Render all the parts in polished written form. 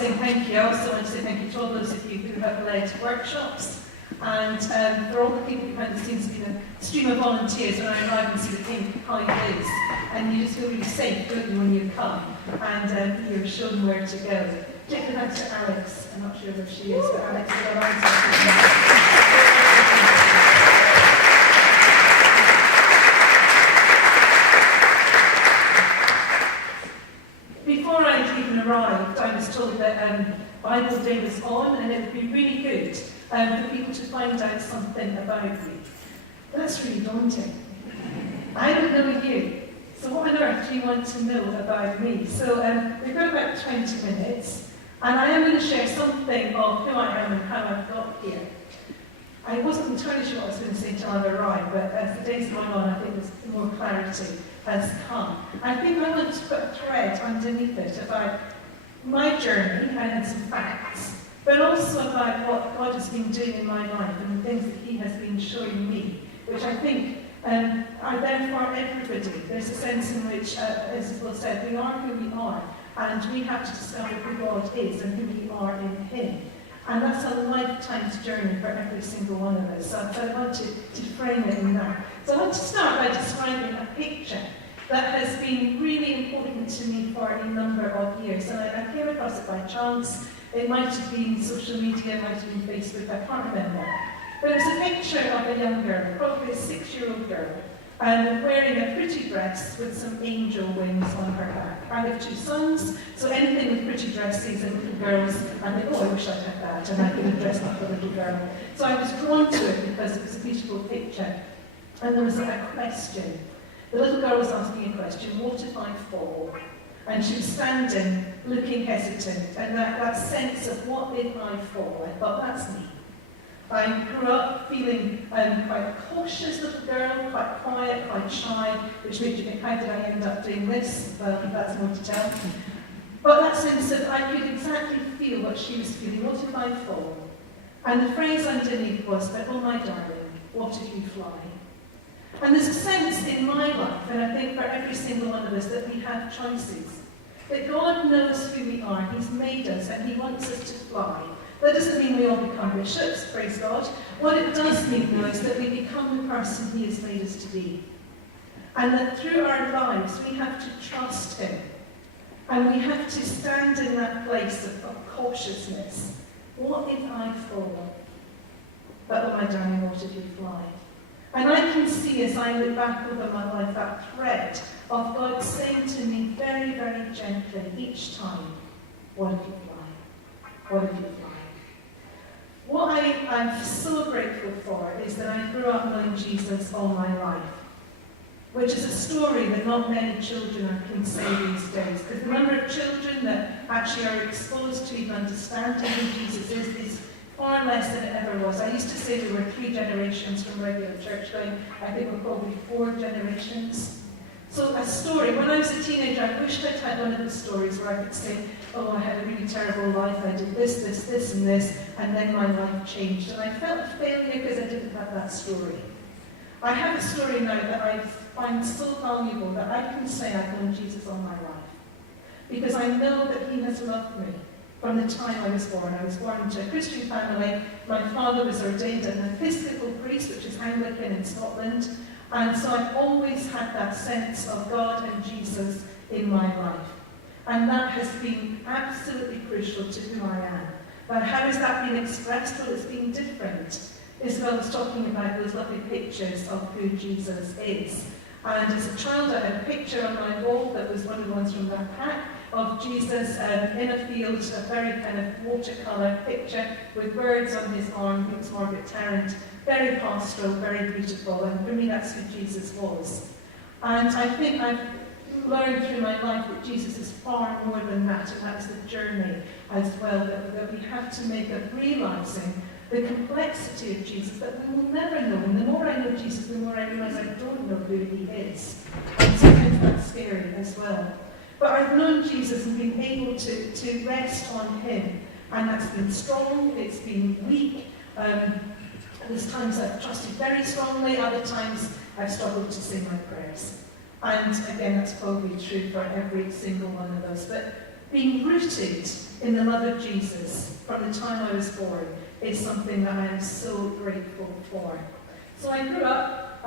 saying thank you. I also want to say thank you to all those of you who have led workshops, and for all the people behind the scenes. It's been a stream of volunteers when I arrive and see the pink high vis, and you just feel really safe, don't you, when you come, and you're shown where to go. Particularly thanks to Alex. I'm not sure where she is, but Alex is around. Before I'd even arrived, I was told that Bible Day was on, and it would be really good for people to find out something about me. That's really daunting. I don't know you, so what on earth do you want to know about me? So we've got about 20 minutes, and I am going to share something of who I am and how I've got here. I wasn't entirely sure what I was going to say until I arrived, but as the days going on, I think there's more clarity has come. I think I want to put a thread underneath it about my journey and some facts, but also about what God has been doing in my life and the things that He has been showing me, which I think are there for everybody. There's a sense in which, as Will said, we are who we are, and we have to discover who God is and who we are in Him. And that's a lifetime's journey for every single one of us. So I want to frame it in that. So I want to start by describing a picture that has been really important to me for a number of years. And I came across it by chance. It might have been social media, it might have been Facebook, I can't remember. But it was a picture of a young girl, probably a 6-year-old girl, wearing a pretty dress with some angel wings on her back. I have 2 sons, so anything with pretty dresses and little girls, I think, oh, I wish I'd had that, and I could have dressed up a little girl. So I was drawn to it because it was a beautiful picture. And there was a question. The little girl was asking a question, what if I fall? And she was standing, looking hesitant, and that sense of what if I fall, I thought, that's me. I grew up feeling quite a cautious little girl, quite quiet, quite shy, which made you think, how did I end up doing this? Well, that's more to tell. But that sense of I could exactly feel what she was feeling, what if I fall? And the phrase underneath was, but oh my darling, what if you fly? And there's a sense in my life, and I think for every single one of us, that we have choices. That God knows who we are, He's made us, and He wants us to fly. That doesn't mean we all become bishops, praise God. What it does mean, though, is that we become the person He has made us to be. And that through our lives, we have to trust Him. And we have to stand in that place of cautiousness. What if I fall? But oh my darling, what if you fly? And I can see, as I look back over my life, that thread of God saying to me very, very gently each time, what if you fly? What if you fly? What I'm so grateful for is that I grew up knowing Jesus all my life, which is a story that not many children can say these days, because the number of children that actually are exposed to even understanding who Jesus is far less than it ever was. I used to say there were 3 generations from regular church going. I think we're probably 4 generations. So a story. When I was a teenager, I wished I'd had one of those stories where I could say, oh, I had a really terrible life, I did this, this, this, and this, and then my life changed. And I felt a failure because I didn't have that story. I have a story now that I find so valuable that I can say I've known Jesus all my life. Because I know that He has loved me from the time I was born. I was born into a Christian family. My father was ordained an Episcopal priest, which is Anglican in Scotland. And so I've always had that sense of God and Jesus in my life. And that has been absolutely crucial to who I am. But how has that been expressed? Well, it's been different. Isabel was talking about those lovely pictures of who Jesus is. And as a child, I had a picture on my wall that was one of the ones from that pack of Jesus in a field, a very kind of watercolour picture with birds on his arm. He was Margaret Tarrant. Very pastoral, very beautiful, and for me that's who Jesus was. And I think I've learned through my life that Jesus is far more than that, and that's the journey as well that we have to make of realising the complexity of Jesus that we will never know. And the more I know Jesus, the more I realise I don't know who He is. And sometimes that's scary as well. But I've known Jesus and been able to rest on Him, and that's been strong, it's been weak. There's times I've trusted very strongly, other times I've struggled to say my prayers. And again, that's probably true for every single one of us. But being rooted in the love of Jesus from the time I was born is something that I am so grateful for. So I grew up,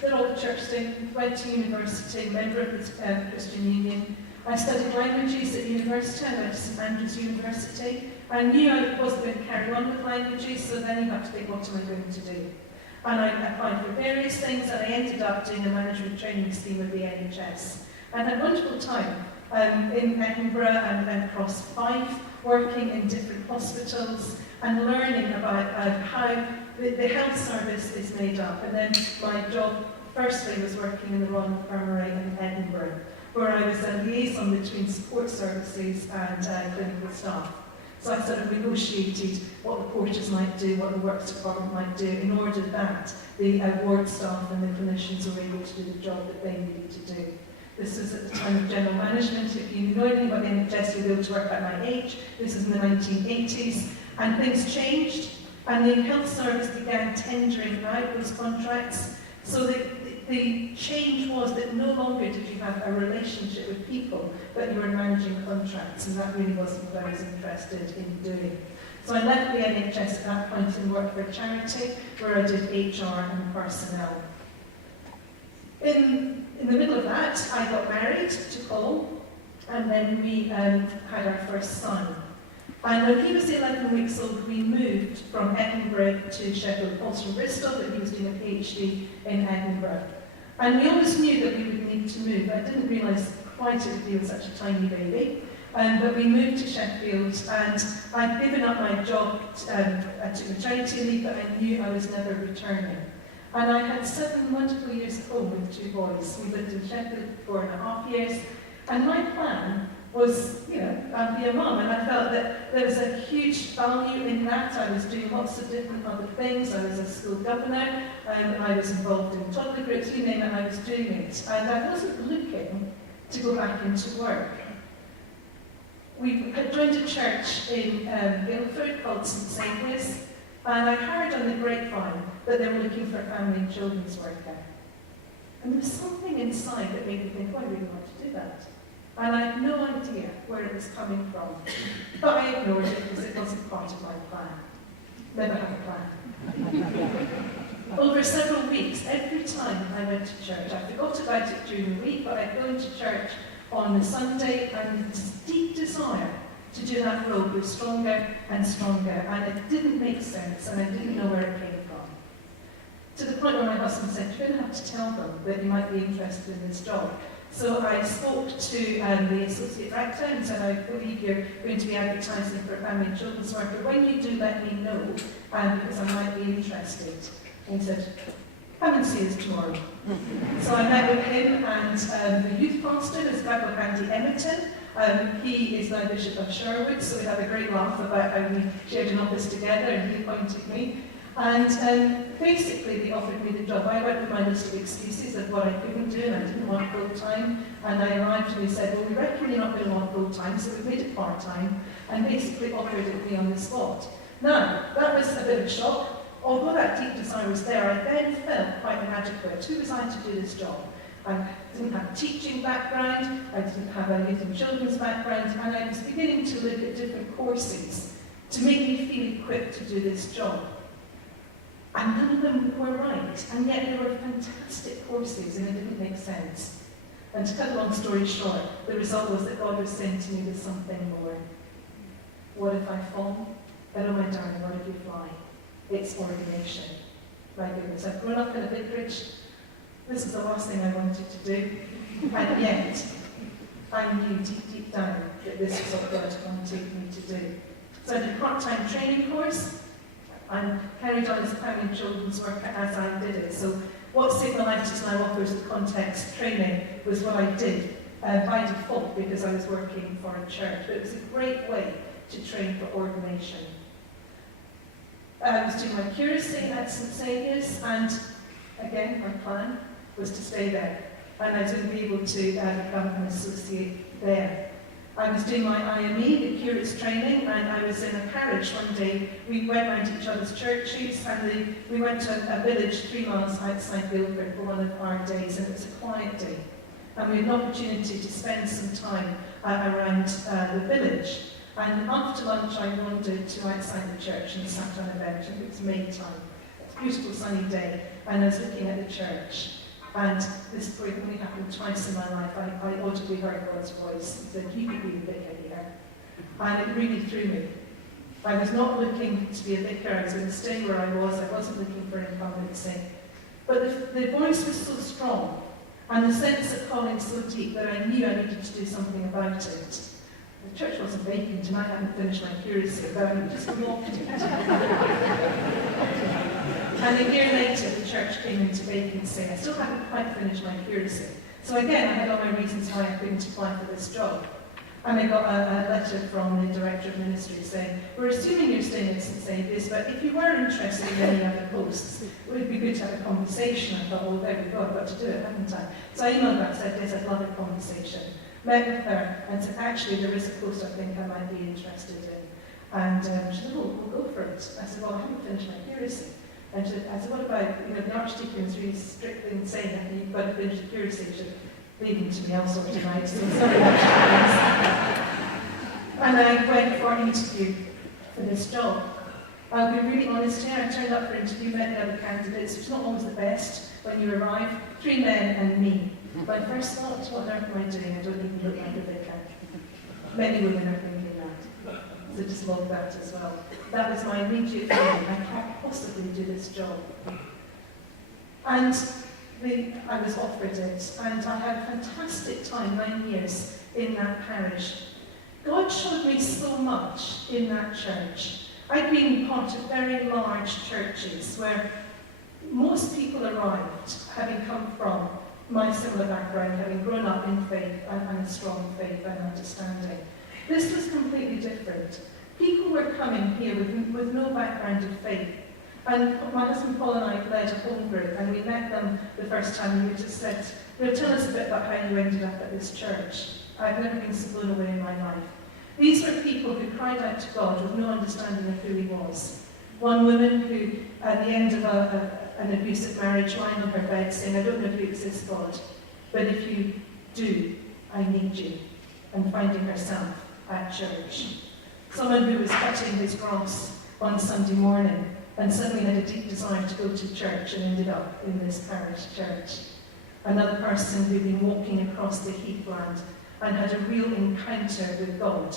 did all the church thing, went to university, member of the Christian Union. I studied languages at university. I went to St Andrews University. I knew I wasn't going to carry on with languages, so then you have to think, what am I going to do? And I applied for various things, and I ended up doing a management training scheme with the NHS. And had a wonderful time in Edinburgh and across Fife, working in different hospitals and learning about how the health service is made up. And then my job, firstly, was working in the Royal Infirmary in Edinburgh, where I was a liaison between support services and clinical staff. So I sort of negotiated what the porters might do, what the works department might do, in order that the ward staff and the clinicians were able to do the job that they needed to do. This was at the time of general management. If you know anything about the NHS, you'll be able to work at my age. This was in the 1980s, and things changed, and the health service began tendering out those contracts. So the change was that no longer did you have a relationship with people, but you were managing contracts, and that really wasn't what I was interested in doing. So I left the NHS at that point and worked for a charity where I did HR and personnel. In the middle of that, I got married to Paul, and then we had our first son. And when he was 11 weeks old, we moved from Edinburgh to Sheffield. Paul's from Bristol, but he was doing a PhD in Edinburgh. And we always knew that we would need to move. I didn't realise quite it would be with such a tiny baby. But we moved to Sheffield, and I'd given up my job. I took maternity leave, but I knew I was never returning. And I had 7 wonderful years at home with 2 boys. We lived in Sheffield for 4.5 years. And my plan was, I'd be a mum, and I felt that there was a huge value in that. I was doing lots of different other things. I was a school governor, I was involved in toddler groups, you name it, I was doing it. And I wasn't looking to go back into work. We had joined a church in Guildford called St Saviour's, and I heard on the grapevine that they were looking for a family and children's worker. And there was something inside that made me think, oh, I really want to do that. And I had no idea where it was coming from. But I ignored it because it wasn't part of my plan. Never have a plan. Over several weeks, every time I went to church, I forgot about it during the week, but I'd go into church on the Sunday, and this deep desire to do that role grew stronger and stronger, and it didn't make sense, and I didn't know where it came from. To the point where my husband said, you're going to have to tell them that you might be interested in this job. So I spoke to the associate director and said, I believe you're going to be advertising for a family and children's worker. When you do, let me know, because I might be interested. And he said, come and see us tomorrow. So I met with him and the youth pastor, this guy called Andy Emerton. He is now Bishop of Sherwood, so we had a great laugh about how we shared an office together, and he appointed me. And basically they offered me the job. I went with my list of excuses of what I couldn't do, and I didn't want full-time. And I arrived and they said, well, we reckon you're not going to want full-time, so we made it part-time, and basically offered it me on the spot. Now, that was a bit of a shock. Although that deep desire was there, I then felt quite inadequate. Who was I to do this job? I didn't have a teaching background, I didn't have a youth and children's background, and I was beginning to look at different courses to make me feel equipped to do this job. And none of them were right, and yet they were fantastic courses, and it didn't make sense. And to cut a long story short, the result was that God was saying to me, there's something more. What if I fall? Then, oh my darling, what if you fly? It's ordination. My goodness, I've grown up in a vicarage. This is the last thing I wanted to do. And yet, I knew deep, deep down that this was what God wanted me to do. So I did a part-time training course, and carried on as a family and children's worker as I did it. So what Signalitis now offers the context training was what I did by default because I was working for a church. But it was a great way to train for ordination. I was doing my curacy at St Saviour's, and again, my plan was to stay there. And I was going to be able to become an associate there. I was doing my IME, the curate's training, and I was in a parish one day. We went round to each other's churches, and we went to a village 3 miles outside Guildford for one of our days, and it was a quiet day. and we had an opportunity to spend some time around the village. And after lunch, I wandered to outside the church and sat on a bench. It was May time. It's a beautiful sunny day, and I was looking at the church. And this only happened twice in my life. I audibly heard God's voice. He said, "You could be the vicar here." And it really threw me. I was not looking to be a vicar. I was going to stay where I was. I wasn't looking for incumbency. But the voice was so strong, and the sense of calling so deep, that I knew I needed to do something about it. The church wasn't vacant, and I hadn't finished my curacy, but I just locked it. And a year later, the church came into vacancy. I still hadn't quite finished my curacy. So again, I had all my reasons why I couldn't apply for this job. And I got a letter from the Director of Ministry saying, "We're assuming you're staying at St Saviour's, but if you were interested in any other posts, it would be good to have a conversation." I thought, well, there we go, I've got to do it, haven't I? So I emailed her and said, "Yes, I'd love a conversation." Met with her and said, "Actually, there is a post I think I might be interested in." And she said, "Oh, we'll go for it." I said, "Well, I haven't finished my curacy." And I said, "What about, the Archdeacon is really strict in saying that you've got to finish the curacy." She said, "Leaving to me all sorts of nights, so sorry about that." And I went for an interview for this job. I'll be really honest here, I turned up for an interview, met the other candidates. It's not always the best when you arrive. 3 men and me. My first thought, what on earth am I doing? I don't even look like a vicar. Many women are thinking that. So just love that as well. That was my immediate feeling. I can't possibly do this job. And I was offered it, and I had a fantastic time, 9 years, in that parish. God showed me so much in that church. I'd been part of very large churches where most people arrived having come from my similar background, having grown up in faith and a strong faith and understanding. This was completely different. People were coming here with no background in faith. And my husband Paul and I led a home group, and we met them the first time, and we just said, "Tell us a bit about how you ended up at this church." I've never been so blown away in my life. These were people who cried out to God with no understanding of who he was. One woman who, at the end of an abusive marriage, lying on her bed saying, "I don't know if you exist, God, but if you do, I need you," and finding herself at church. Someone who was cutting his grass on Sunday morning and suddenly had a deep desire to go to church and ended up in this parish church. Another person who'd been walking across the heathland and had a real encounter with God,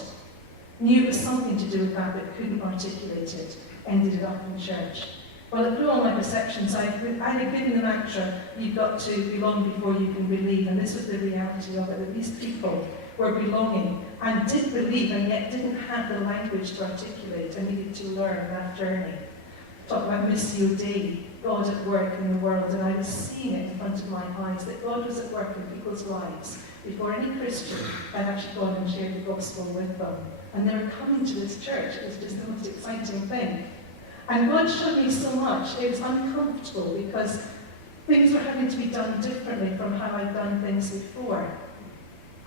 knew it was something to do with that but couldn't articulate it, ended up in church. Well, it blew all my perceptions. I had given the mantra, "You've got to belong before you can believe," and this was the reality of it, that these people were belonging and did believe and yet didn't have the language to articulate and needed to learn that journey. Talk about Missio Dei, God at work in the world, and I was seeing it in front of my eyes, that God was at work in people's lives before any Christian had actually gone and shared the gospel with them. And they were coming to this church. It was just the most exciting thing. And God showed me so much. It was uncomfortable because things were having to be done differently from how I'd done things before.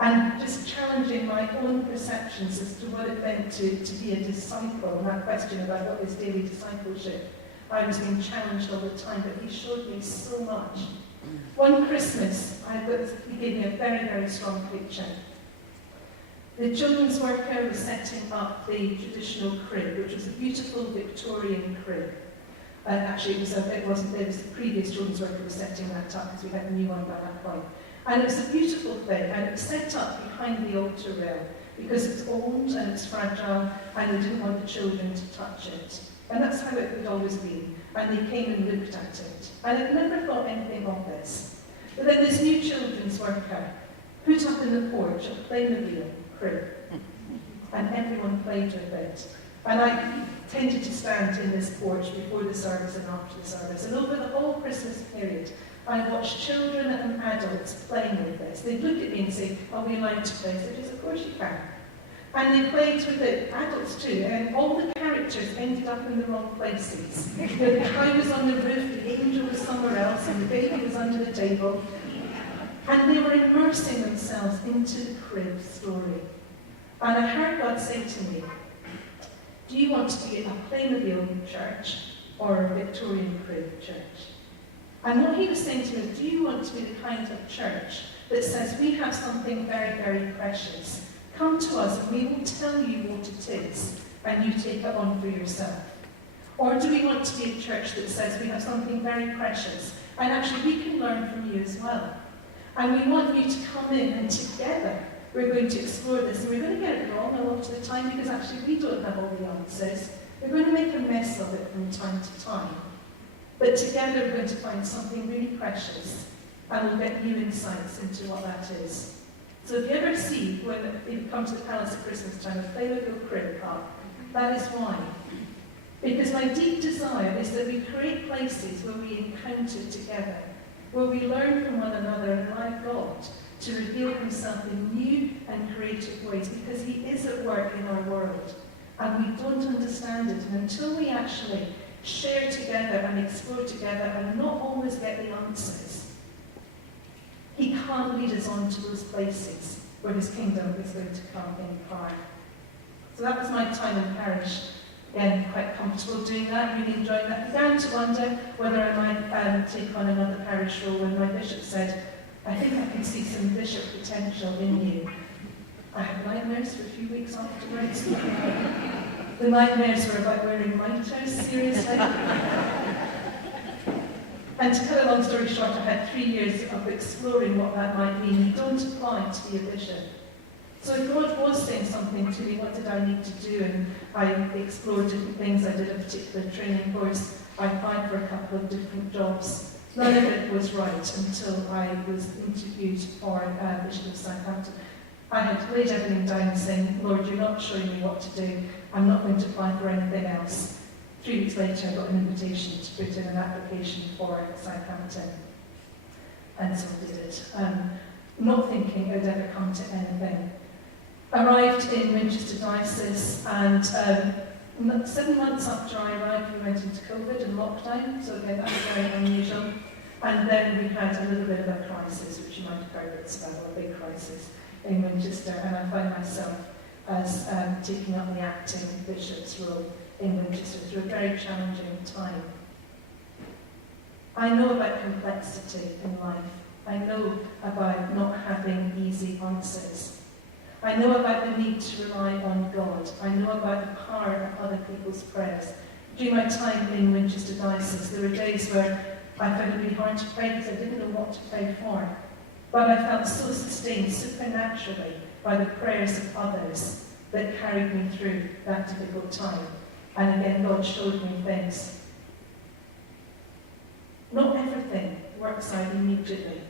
And just challenging my own perceptions as to what it meant to be a disciple, and that question about what is daily discipleship. I was being challenged all the time, but he showed me so much. One Christmas, he gave me a very, very strong picture. The children's worker was setting up the traditional crib, which was a beautiful Victorian crib. Actually, it wasn't there, it was the previous children's worker was setting that up because we had a new one by that point. And it was a beautiful thing, and it was set up behind the altar rail because it's old and it's fragile, and they didn't want the children to touch it. And that's how it had always been. And they came and looked at it. And I'd never thought anything of this. But then this new children's worker put up in the porch a Playmobil crib, and everyone played with it. And I tended to stand in this porch before the service and after the service. And over the whole Christmas period, I watched children and adults playing with this. They'd look at me and say, "Are we allowed to play?" I said, "Yes, of course you can." And they played with it, adults too, and all the characters ended up in the wrong places. The cow was on the roof, the angel was somewhere else, and the baby was under the table. And they were immersing themselves into the crib story. And I heard God say to me, "Do you want to be a Playmobil church or a Victorian crib church?" And what he was saying to me is, do you want to be the kind of church that says we have something very, very precious. Come to us and we will tell you what it is, and you take it on for yourself? Or do we want to be a church that says we have something very precious, and actually we can learn from you as well? And we want you to come in, and together we're going to explore this. And we're going to get it wrong a lot of the time, because actually we don't have all the answers. We're going to make a mess of it from time to time. But together we're going to find something really precious, and we'll get new insights into what that is. So if you ever see, when you come to the Palace at Christmas time, a Playmobil crib up, that is why. Because my deep desire is that we create places where we encounter together, where we learn from one another and allow God to reveal himself in new and creative ways, because he is at work in our world, and we don't understand it. And until we actually share together and explore together and not always get the answers, he can't lead us on to those places where his kingdom is going to come in power. So that was my time in Parish. Again, quite comfortable doing that, really enjoying that. Began to wonder whether I might take on another parish role when my bishop said, I think I can see some bishop potential in you. I had nightmares for a few weeks afterwards. The nightmares were about wearing mitres, seriously. And to cut a long story short, I had 3 years of exploring what that might mean. You don't apply to be a bishop. So if God was saying something to me, what did I need to do? And I explored different things. I did a particular training course. I applied for a couple of different jobs. None of it was right until I was interviewed for Bishop of Southampton. I had laid everything down saying, Lord, you're not showing me what to do. I'm not going to apply for anything else. 3 weeks later, I got an invitation to put in an application for Southampton. And so I did it. Not thinking it would ever come to anything. Arrived in Winchester Diocese, and 7 months after I arrived, we went into COVID and lockdown, so again, that was very unusual. And then we had a little bit of a crisis, which you might have heard about, a big crisis in Winchester, and I found myself as taking up the acting bishop's role in Winchester through a very challenging time. I know about complexity in life. I know about not having easy answers. I know about the need to rely on God. I know about the power of other people's prayers. During my time in Winchester Diocese, there were days where I found it really hard to pray because I didn't know what to pray for. But I felt so sustained supernaturally by the prayers of others that carried me through that difficult time. And again, God showed me things. Not everything works out immediately.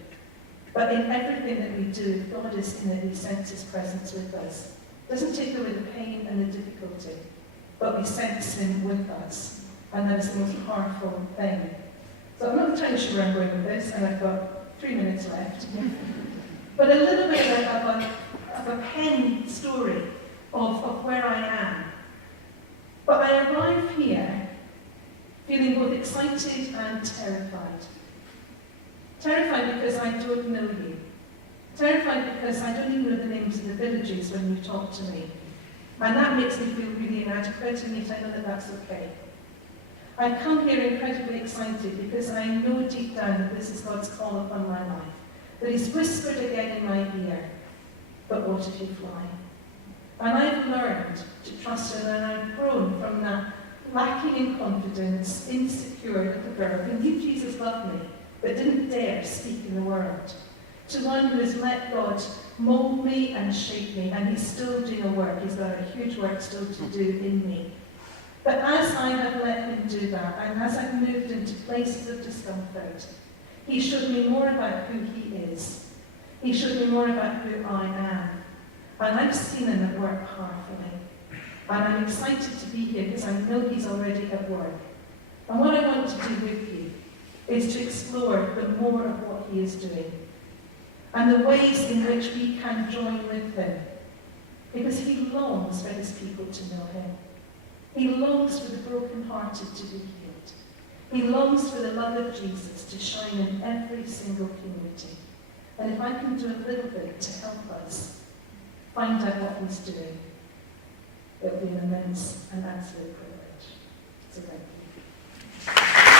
But in everything that we do, if God is in it, we sense his presence with us. It doesn't take away the pain and the difficulty, but we sense him with us. And that is the most powerful thing. So I'm not entirely sure where I'm going with this, and I've got 3 minutes left. But a little bit of a pen story of where I am. But I arrive here feeling both excited and terrified. Terrified because I don't know you. Terrified because I don't even know the names of the villages when you talk to me. And that makes me feel really inadequate, and yet I know that that's okay. I come here incredibly excited because I know deep down that this is God's call upon my life. That he's whispered again in my ear, but what if you fly? And I've learned to trust him, and I've grown from that lacking in confidence, insecure little girl who knew Jesus loved me, but didn't dare speak in the world, to one who has let God mold me and shape me, and he's still doing a work. He's got a huge work still to do in me. But as I have let him do that, and as I've moved into places of discomfort, he showed me more about who he is. He showed me more about who I am. And I've seen him at work powerfully. And I'm excited to be here because I know he's already at work. And what I want to do with you is to explore the more of what he is doing and the ways in which we can join with him, because he longs for his people to know him. He longs for the brokenhearted to be healed. He longs for the love of Jesus to shine in every single community. And if I can do a little bit to help us find out what he's doing, it will be an immense and absolute privilege. So thank you.